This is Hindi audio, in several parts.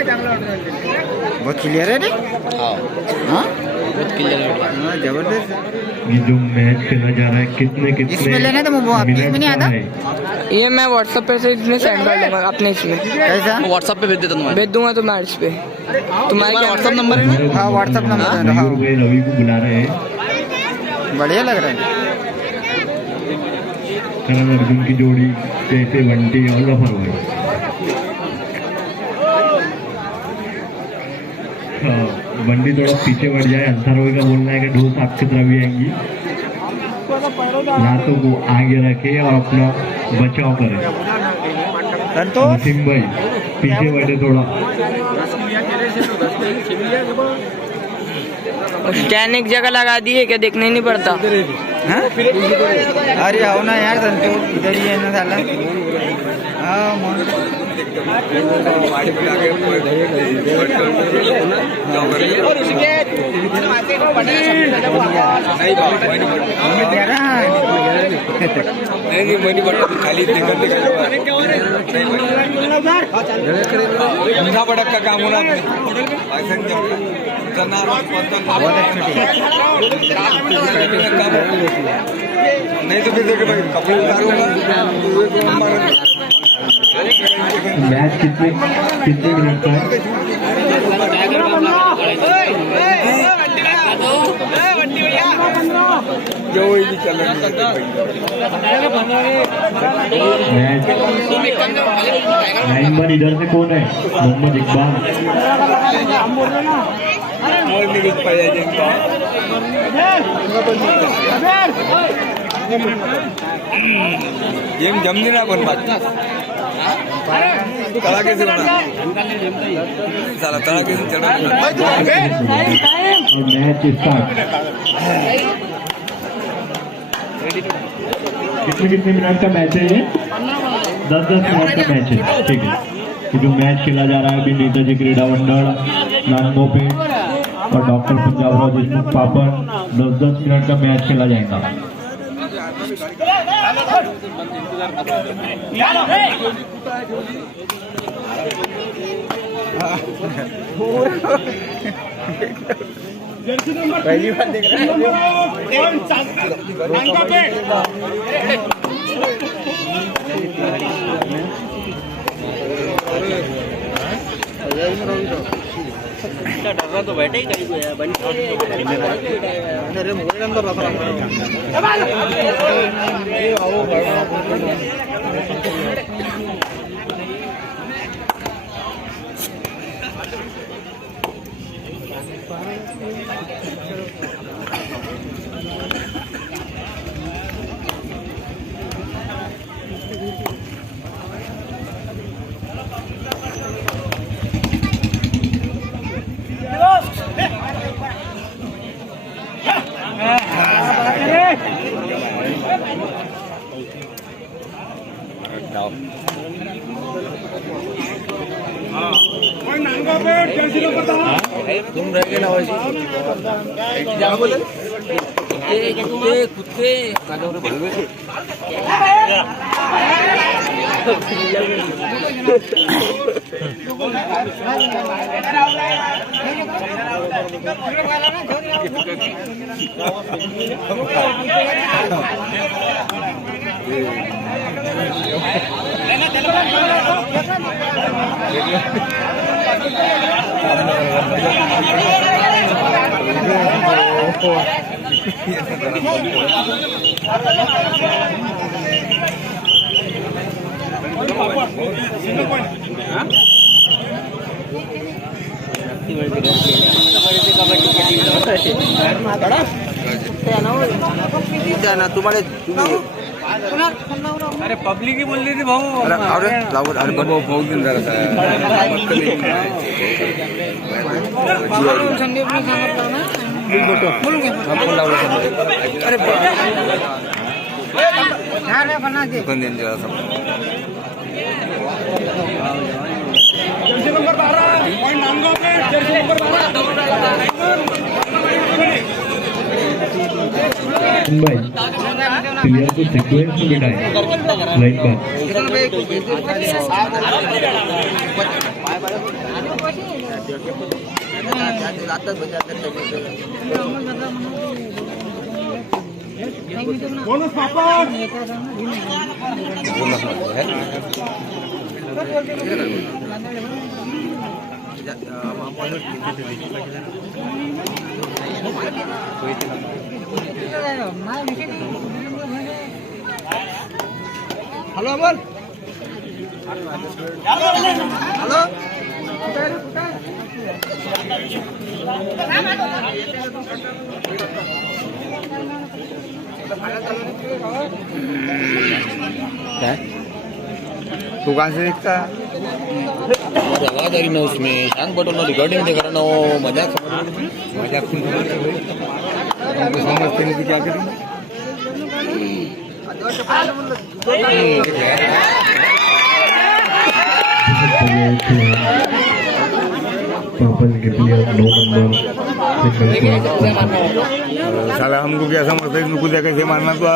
बहुत क्लियर है रे। हाँ हाँ बहुत क्लियर है। जबरदस्त। ये जो मैच खेला जा रहा है कितने इसमें लेने तो वो आपके इसमें नहीं आता। ये मैं व्हाट्सएप पे से इसमें सेंड कर दूंगा अपने इसमें। कैसा? व्हाट्सएप पे भेज देता हूँ भेज दूंगा तुम्हारे इस पे। तुम्हारे व्हाट्सएप नंबर है ना? हाँ व्हाट्सएप नंबर है। हाँ रवि को बुला रहे हैं। बढ़िया लग रहा है। करण अर्जुन की जोड़ी जैसे बंटी और गफर भाई। बंटी थोड़ा पीछे बढ़ जाए। अंसर रोई का बोलना है कि ढोस आपकी तरफ भी आएंगी। लातों को आगे रखे और अपना बचाव करे। वसीम भाई पीछे बैठे थोड़ा। स्टैंड एक जगह लगा दिए क्या देखने ही नहीं पड़ता। हाँ? अरे आओ ना यार संतो इधर ही है ना साला। हाँ का काम होना नहीं तो फिर भाई कपड़े उतारूंगा। मैच कितने मिनट का है? जो भी चल मैच लाइन पर इधर से कौन है? मोहम्मद इकबाल। गेम जमने ना बन बात तड़ा कैसे बना साला तड़ा कैसे चढ़ा। और मैच स्टार्ट। कितने मिनट का मैच है ये? 10-10 मिनट का मैच है। ठीक है। ये जो मैच खेला जा रहा है अभी नेताजी क्रीडा मंडल नानगो पे और डॉक्टर पंजाब राव देशमुख पापड़ 10-10 मिनट का मैच खेला जाएगा। पहली बार देख रहे डरना तो बैठे ही कहीं को यार अरे मोबाइल नंबर तुम रह गए ना वैसे क्या बोले कुत्ते तुम्हारे अरे पब्लिक ही बोल रही थी भाऊ। अरे बहुत दिन रहता है भाई प्लेयर को सीक्वेंस में बिठाएं लाइन पर। हॅलो अमोल हॅलो तू कहाँ से देखता आवाज आ रही ना उसमें शांत बटन रिकॉर्डिंग दे करा ना वो मजाक मजाक सुन हमको समझते नहीं तो क्या करें पापल के प्लेयर 9 नंबर साला हमको क्या समझते इसमें कुछ कैसे मारना तो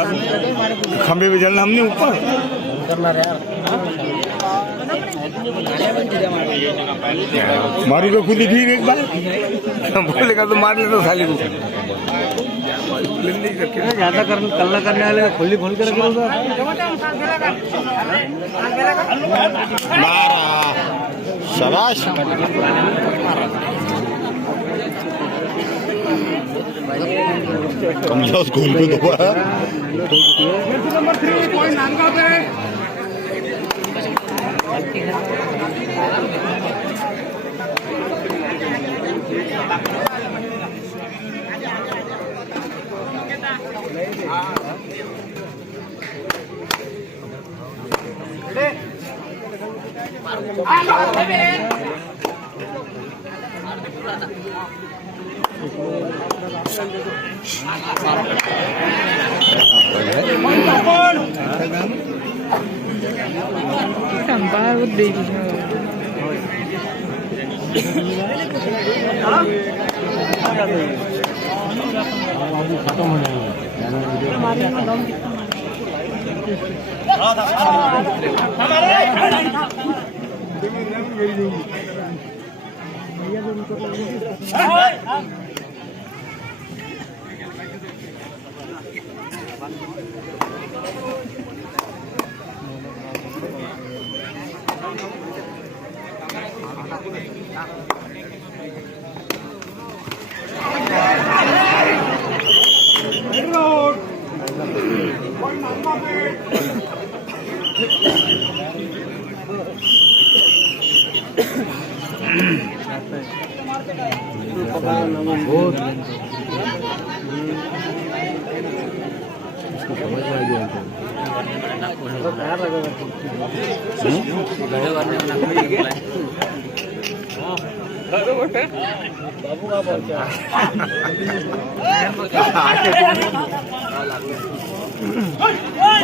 खंबे पे चलना हमने ऊपर मारू तो खुद ही ठीक एक बार बोलेगा तो मार ले तो साले को ज्यादा कल्ला करने वाले खुली खोल कर शाबाश कमला स्कूल में दोबारा नंबर 3 पॉइंट नानका पे संपार वो दे दीजिए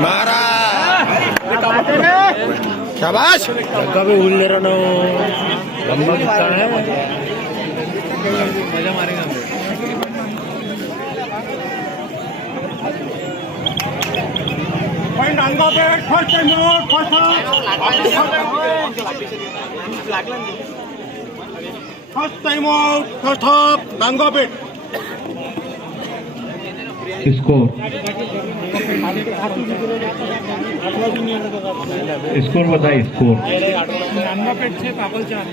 मारा शाबाश लड़का भी उड़ ले रहा ना लंबा कितना है मजा मारेगा पॉइंट नानका पे first time out first time out first half नानका पे स्कोर स्कोर बताइए स्कोर नानका पेट 6 पापल 4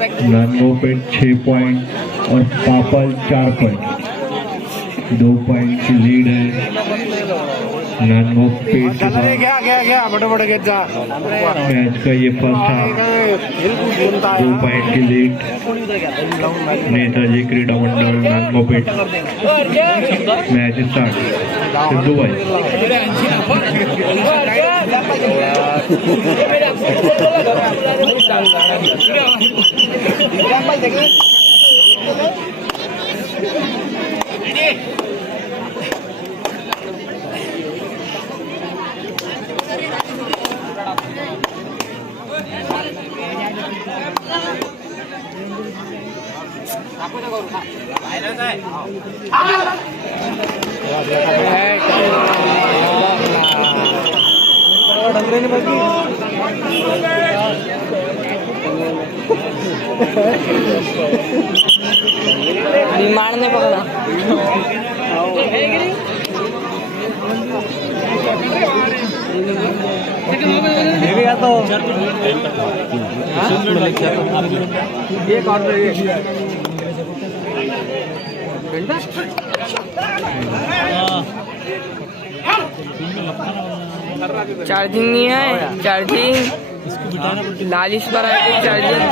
नानगोपेट 6 पॉइंट और पापल 4 पॉइंट 2 पॉइंट की लीड है नानगोपेट के पास गया बड़े गेट जा मैच का ये फर्स्ट हाफ 2 पॉइंट की लीड नेताजी क्रीडा मंडल नानगोपेट मैच स्टार्ट सिद्धू भाई बीमार ने पकड़ा। एक ऑर्डर चार्जिंग नहीं है, चार्जिंग लालिश पर है चार्जिंग।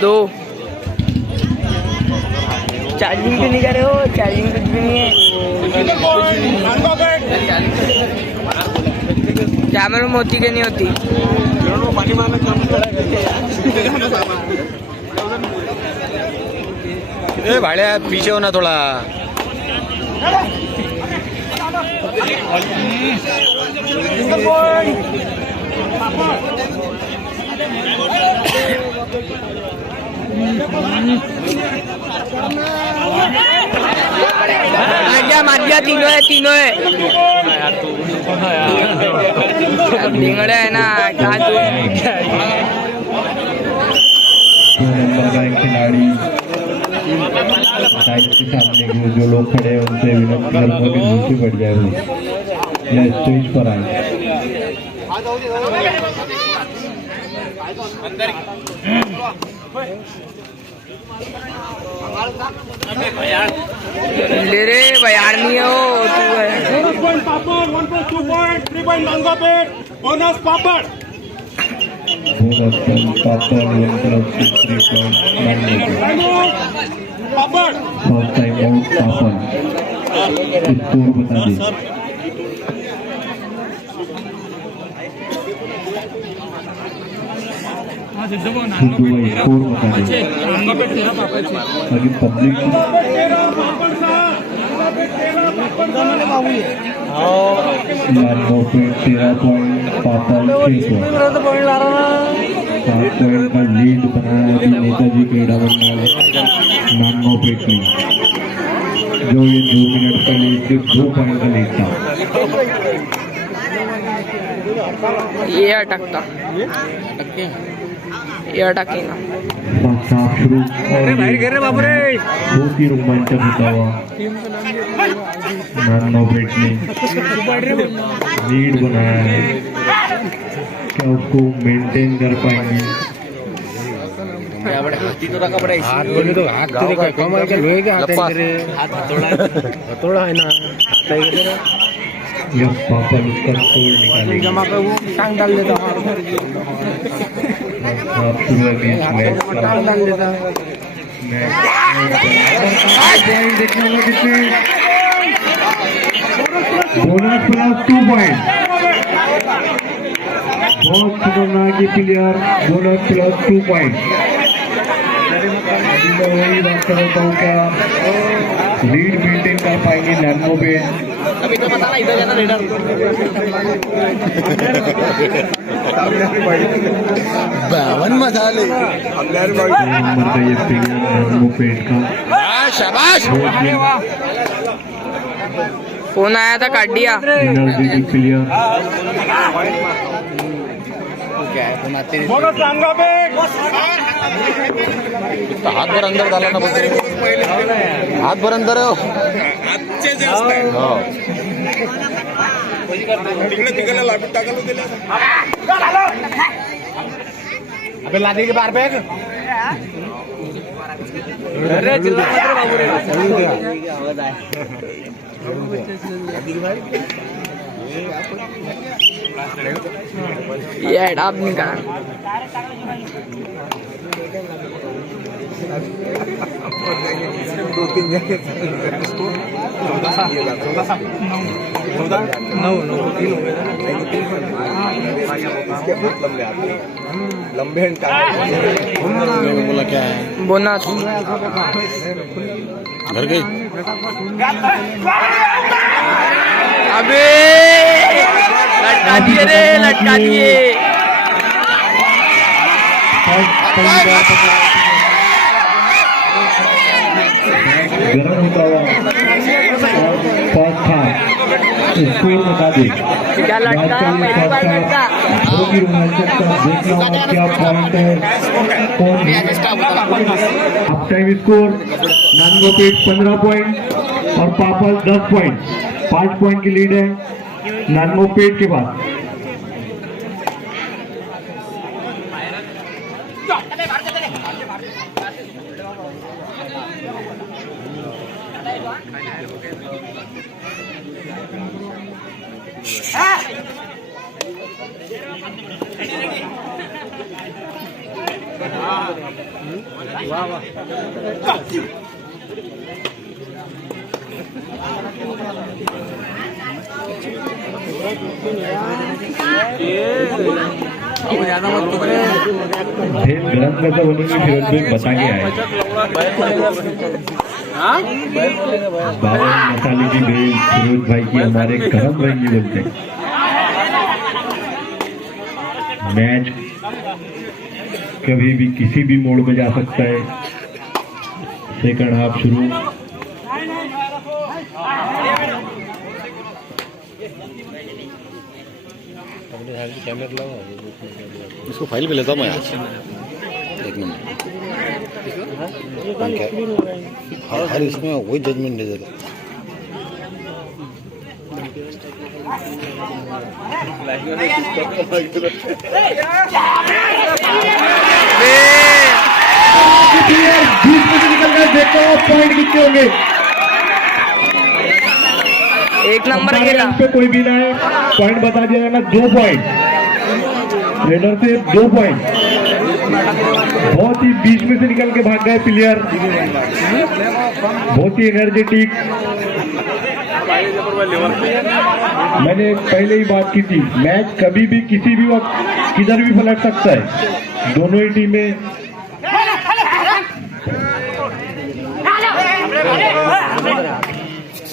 2 चार्जिंग क्यों नहीं कर रहे हो? चार्जिंग कुछ भी नहीं है। कैमरा मोती के नहीं होती। भाड़े पीछे होना थोड़ा। मार दिया, तीनों है। ढींगड़े है ना, कहाँ तू? 2 नंबर का एक खिलाड़ी साइड के सामने जो लोग खड़े हैं उनसे विनती करूंगा कि नीचे बैठ जाए वो या स्टेज पर आए। ले रे बयार नहीं हो तू है। बोनस पापड़ 1+3 पापड़। फर्स्ट टाइम आउट पापड़। स्कोर बता दे। सिद्धू भाई स्कोर बता दे ताकि पब्लिक लाल 13 पॉइंट पापड़ 6 पॉइंट का लीड बनाया अभी नेताजी क्रीड़ा मंडल नानोपेट ने, जो ये 2 मिनट का लीड 2 पॉइंट का लीड था। ये अटकता, ये अटकेगा। साफ शुरू बहुत ही रोमांचक होता हुआ नानोपेट ने लीड बनाया है। क्या उसको मेंटेन कर पाएंगे? थोड़ा है ना या पापड़ उसका तोड़ निकालेंगे। टांग डाल देता हूँ। आप शुरू अभी मैच बोनस प्लस 2 पॉइंट। बहुत खतरनाक प्लेयर, बोनस प्लस 2 पॉइंट। अभी मैं वही बात कर रहा हूँ, क्या लीड मेंटेन कर पाएंगे लैम्बो पे? अभी तो पता नहीं, इधर जाना रेडर 52 मसाले। 2 नंबर का ये प्लेयर लैम्बो पेट का। शाबाश। फोन आया था, काट दिया। एनर्जेटिक प्लेयर हाथ भर अंदर डाला ना, हाथ भर अंदर है। अबे लादी के बाहर बैग। ये डाब निकाल। लंबे बोला क्या है? बोनस घर गई। अबे लटका दिए रे, लटका दिए। गरम होता हुआ फर्स्ट हाफ स्कोर बता दे। क्या लड़का है, पहली बार लड़का। बहुत ही रोमांचक था, देखना होगा क्या पॉइंट है कौन। अब टाइम स्कोर नानगोपेट 15 पॉइंट और पापल 10 पॉइंट, 5 पॉइंट की लीड है नानगोपेट के पास। भेद गलत कैसे बनेगी फिर भी बता के आए। बावन मसाले की भेद फिरोज भाई की हमारे गरम रहेंगे बोलते हैं। मैच कभी भी किसी भी मोड़ में जा सकता है। सेकंड हाफ शुरू। इसको फाइल पे लेता हूँ मैं आज। एक मिनट। हर इसमें वही जजमेंट दे देता। निकल गए, देखो पॉइंट कितने होंगे। एक नंबर खेला पे कोई भी ना है, पॉइंट बता दिया जाना 2 पॉइंट रेडर से 2 पॉइंट। बहुत ही बीच में से निकल के भाग गए प्लेयर, बहुत ही एनर्जेटिक। मैंने पहले ही बात की थी, मैच कभी भी किसी भी वक्त किधर भी पलट सकता है। दोनों ही टीमें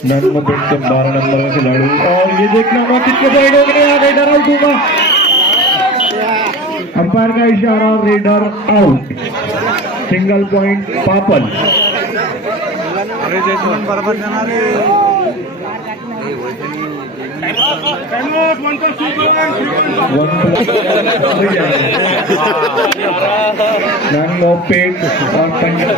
नानगोपेट के 12 नंबर का खिलाड़ी। और ये देखना होगा कितने पॉइंट हो गए। रेडर आउट होगा, अंपायर का इशारा, raider out. Single point Papal. Nandgaonpeth और पंजाब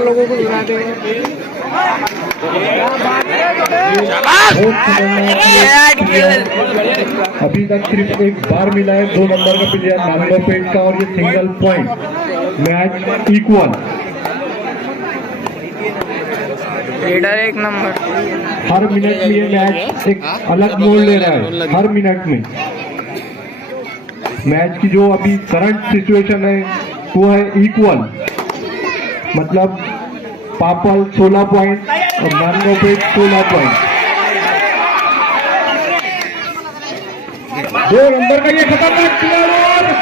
लोगों को दिखा देंगे। अभी तक सिर्फ एक बार मिला है 2 नंबर का प्लेयर नानगोपेट का, और ये single point. Match equal. Leader 1 number. हर मिनट में ये मैच एक अलग मोड़ ले रहा है। हर मिनट में मैच की जो अभी करंट सिचुएशन है वो है इक्वल। मतलब पापल 16 पॉइंट और नानगोपेट 16 पॉइंट। 2 नंबर का ये खतरनाक खिलाड़ी,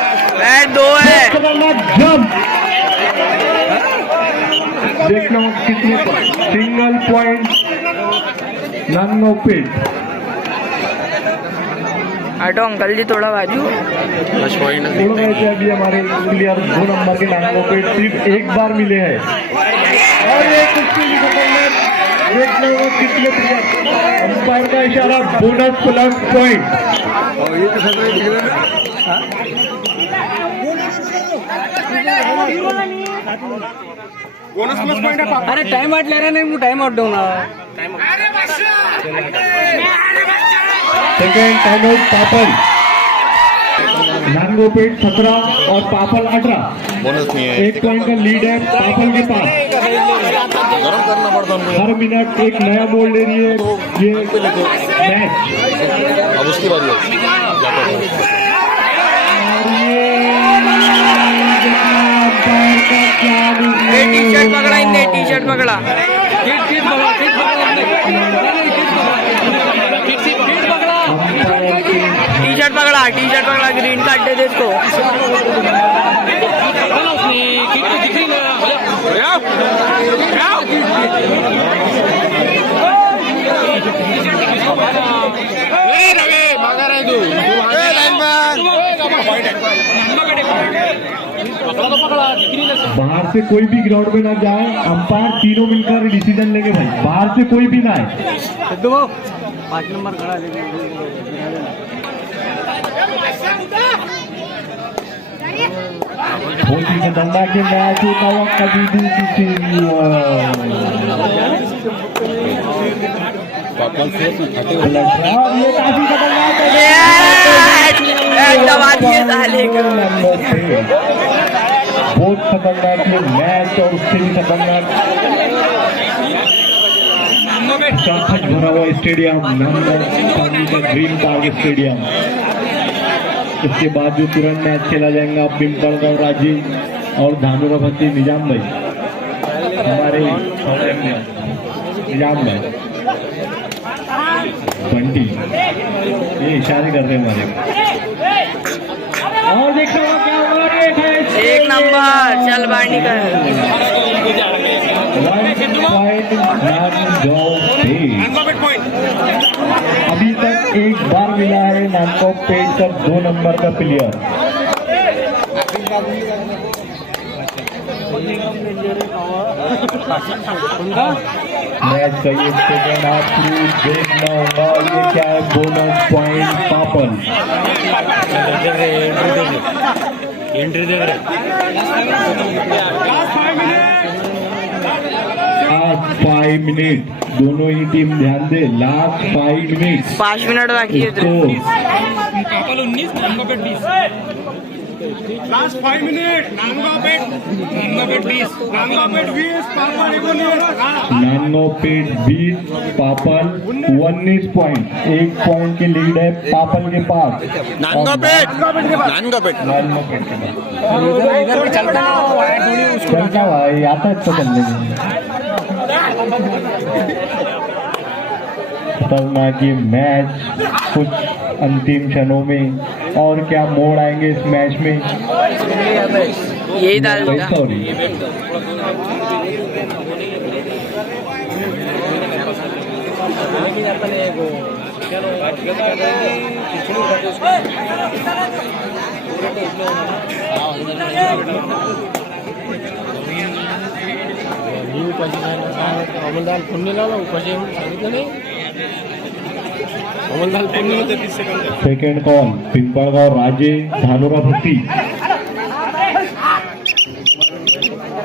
2 है। खतरनाक जंप। देखना कितने सिंगल पॉइंट नानगोपेट। हटो अंकल जी थोड़ा बाजू। थोड़ा वैसे अभी हमारे प्लेयर 2 नंबर के नानगोपेट सिर्फ एक बार मिले हैं। और ये कुश्ती भी खतरनाक। देखना होगा कितने प्लेयर। अंपायर का इशारा, bonus plus point. Bonus plus point है। अरे टाइम आउट ले रहा नहीं, मैं टाइम आउट दूंगा। Second time out Papal. Nandgaonpeth 17 और पापल 18। बोनस नहीं है। 1 पॉइंट का लीड है पापल के पास। गरम करना पड़ता उनको। हर मिनट एक नया मोड़ ले रही है ये मैच। अब उसकी बारी है। टी शर्ट पकड़ा इनने, टी शर्ट पकड़ा। टी शर्ट पकड़ा ग्रीन कार्ड दे दे इसको। बाहर से कोई भी ग्राउंड में ना जाए, अंपायर तीनों मिलकर डिसीजन लेंगे भाई, बाहर से कोई भी ना आए। 5 नंबर खड़ा बहुत ही खतरनाक मैच होता हुआ कभी भी किसी ये काफी खतरनाक बहुत खतरनाक है मैच, और उससे भी खतरनाक चाखच भरा हुआ स्टेडियम, पानी का ग्रीन पार्क स्टेडियम। इसके बाद जो तुरंत मैच खेला जाएगा पिंपलगांव राजीव और धानुरापति निजाम भाई, हमारे निजाम भाई बंटी ये इशारे कर रहे हैं हमारे। और देखो क्या हुआ है, एक नंबर चल बांडी का अभी तक एक बार मिला है नानकोप पेज का 2 नंबर का प्लेयर। मैच का ये सेकंड हाफ शुरू देखना होगा। ये क्या है, बोनस पॉइंट पापल एंट्री दे रहे 5 मिनट, दोनों ही टीम ध्यान दे, लास्ट 5 मिनट, 5 मिनट बाकी है। Last 5 minute Nandgaonpeth 20 Nandgaonpeth 20 Papal 19 point, 1 point की लीड है पापल के पास। नानगावपेठ इधर भी चलता चलता भाई, आता है तो चलने में। खतरनाक ये मैच कुछ अंतिम क्षणों में, और क्या मोड़ आएंगे इस मैच में, यही डाल दूंगा। सॉरी अमलदार फोन नाही लावला उपाशी सांगितलं नाही अमलदार फोन नाही होते 30 सेकंद सेकंड कॉल पिंपळगाव राजे धानुरापति।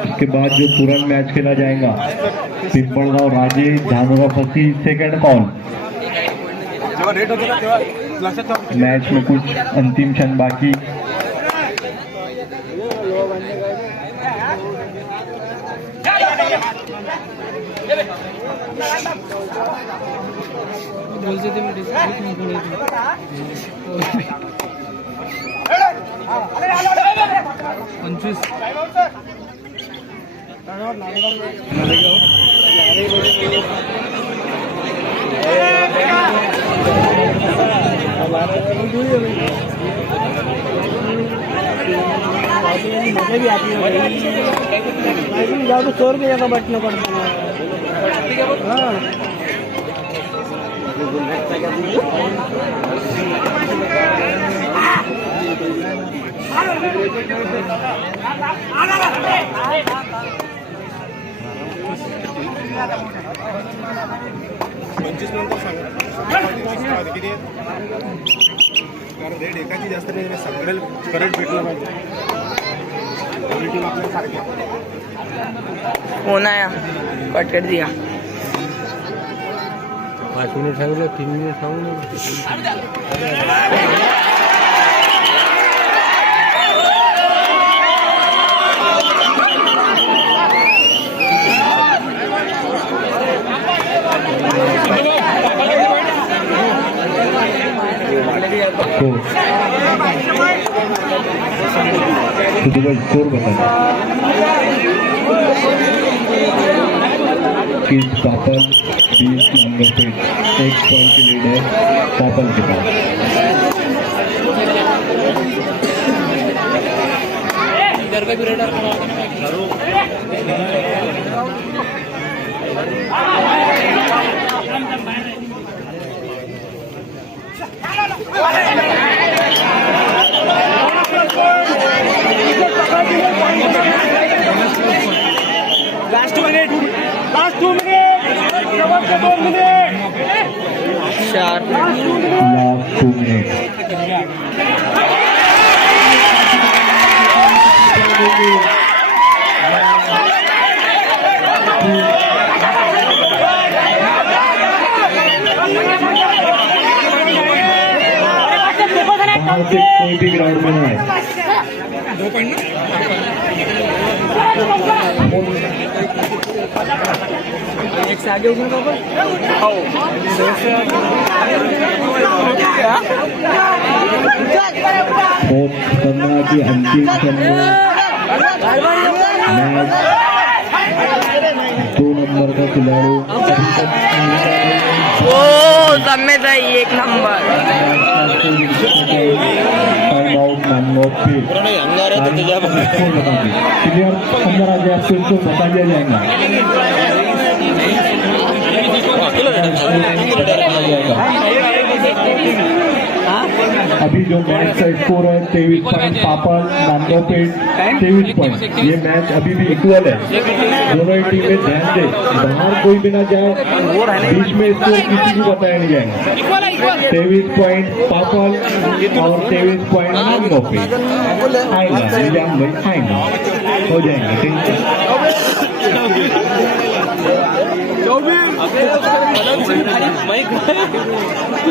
इसके बाद जो तुरंत मैच खेला जाएगा पिंपळगाव राजे धानुरापति, सेकंड कॉल। मैच में कुछ अंतिम क्षण बाकी। बोलते थे मजा भी आती है, जाओ तो 100 रुपये ज्यादा बैठना पड़ता है। हाँ कारण रेट एकाची जास्त नाही, सगळ्याला करंट भेटलं पाहिजे। फोन आया, कट कर दिया। 5 मिनिट सांगितलं, 3 मिनिट सांगू स्कोर बताना। पापल 20 नंबर पे 1 पॉइंट की लीड है पापल के पास। इधर का भी रेडर लास्ट 2 मिनट शेवटचे 2 मिनिट चार Last 2 minutes. बाहर से कोई भी ग्राउंड में ना है। एक से आगे उठने का बहुत 15 की अंतिम समय मैच 2 नंबर का खिलाड़ी ओ समय था 1 नंबर टाइम आउट नामों पे हंगारा तो जब क्लियर अंदर आ जाए आपको इसको बता दिया जाएगा। अभी जो मैच का स्कोर है 23 पॉइंट पापड़ नांदोपेट 23 पॉइंट। ये मैच अभी भी इक्वल है, दोनों ही टीमें ध्यान दे, बाहर कोई भी ना जाए, बीच में इसको किसी को बताया नहीं जाएगा। 23 पॉइंट पापड़ और 23 पॉइंट नांदोपेट आएगा, निजाम भाई आएगा, हो जाएंगे।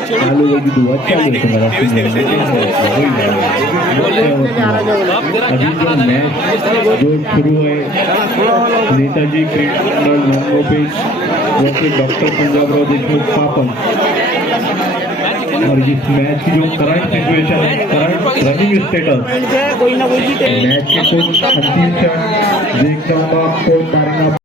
चालू होगी दुआ चालू है तुम्हारा अभी जो मैच जो शुरू है नेताजी क्रिकेट नामों पे जैसे डॉक्टर पंजाब राव देशमुख पापन और इस मैच की जो करंट सिचुएशन है, करंट रनिंग स्टेटस कोई ना कोई मैच के कुछ अंतिम क्षण देखता हूँ आपको मारेंगा।